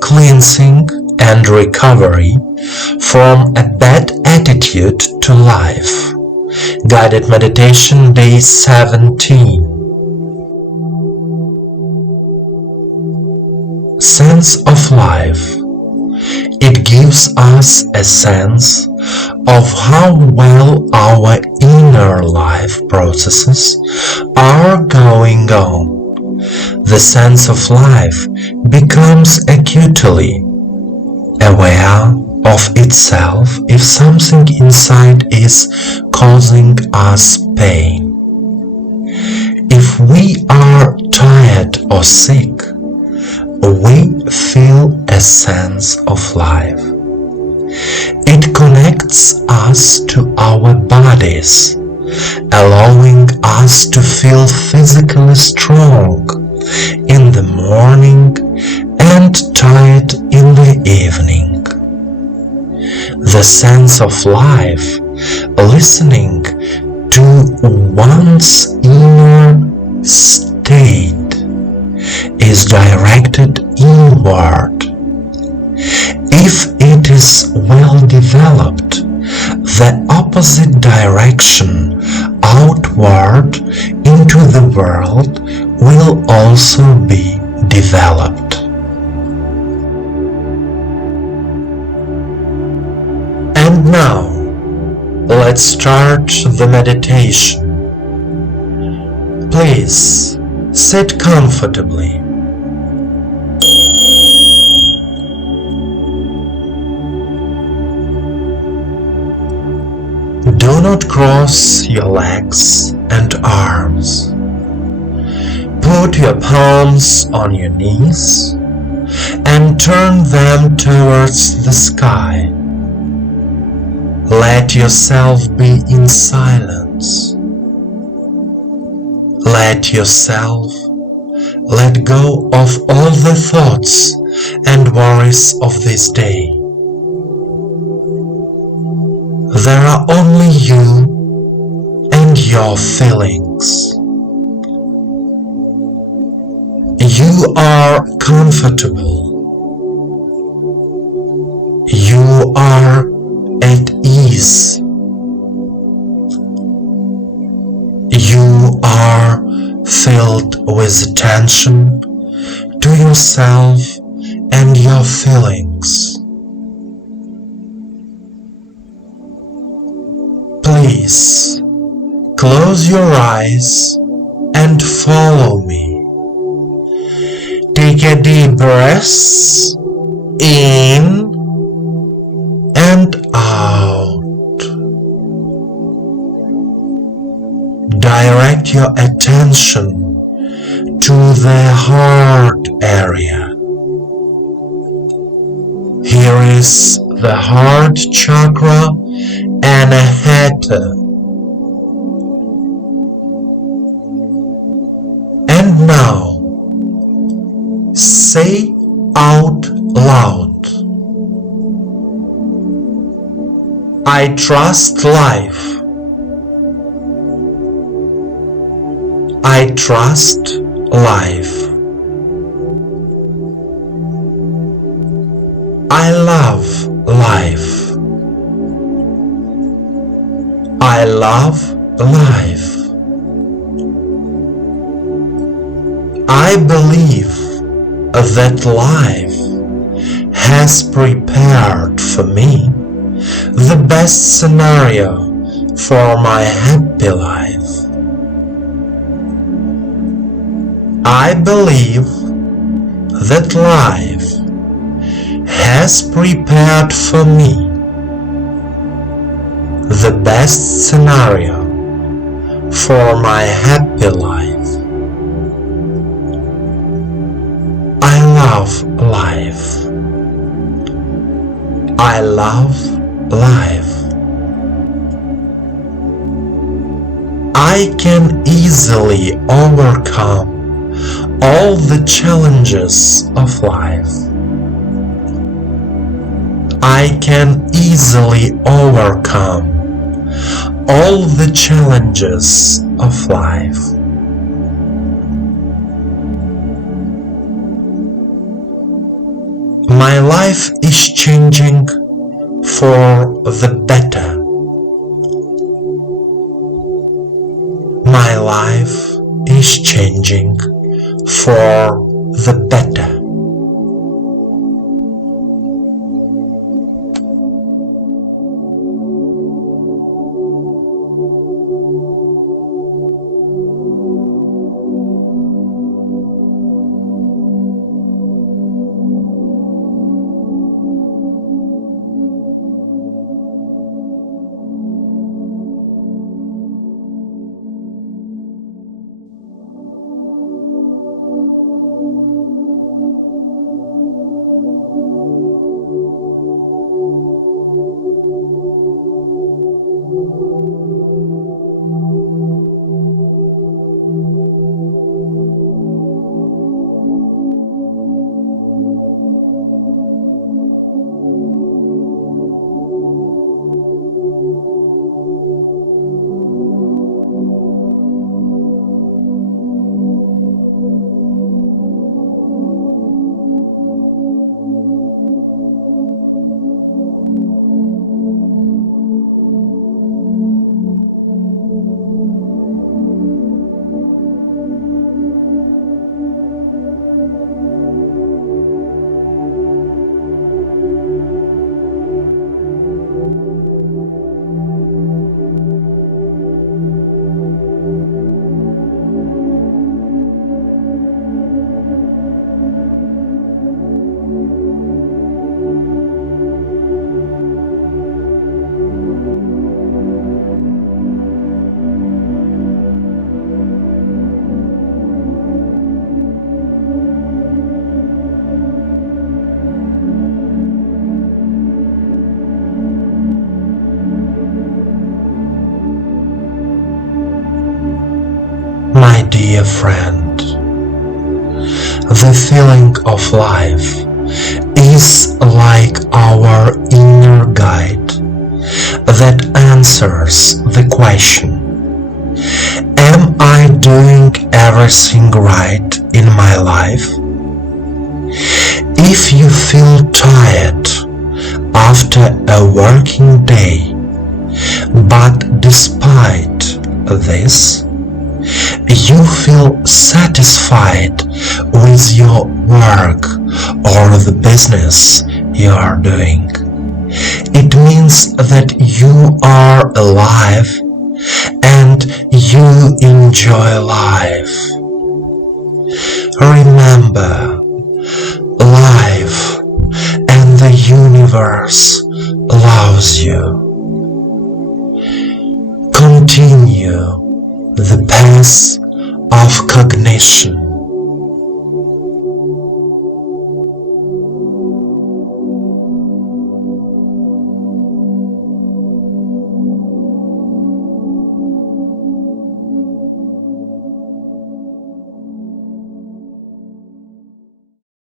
cleansing and recovery from a bad attitude to life. Guided Meditation Day 17. Sense of life. It gives us a sense of how well our inner life processes are going on. The sense of life becomes acutely aware of itself if something inside is causing us pain. If we are tired or sick, we feel a sense of life. It connects us to our bodies, allowing us to feel physically strong in the morning and tired in the evening. The sense of life, listening to one's inner state, is directed inward. If it is well developed, the opposite direction, outward into the world, will also be developed. And now, let's start the meditation. Please sit comfortably. Do not cross your legs and arms. Put your palms on your knees and turn them towards the sky. Let yourself be in silence. Let yourself let go of all the thoughts and worries of this day. There are only you and your feelings. You are comfortable. You are at ease. You are filled with attention to yourself and your feelings. Please close your eyes and follow me. Take a deep breath in and out. Direct your attention to the heart area. Here is the heart chakra Anahata. And now, say out loud, I trust life. I trust life. I love life. I love life. I believe that life has prepared for me the best scenario for my happy life. I believe that life has prepared for me the best scenario for my happy life. I love life. I love life. I can easily overcome all the challenges of life. I can easily overcome all the challenges of life. life is changing for the better. My life is changing for the better. My dear friend, the feeling of life is like our inner guide that answers the question, am I doing everything right in my life? If you feel tired after a working day, but despite this, you feel satisfied with your work or the business you are doing, it means that you are alive and you enjoy life. Remember, life and the universe loves you. Continue the path of cognition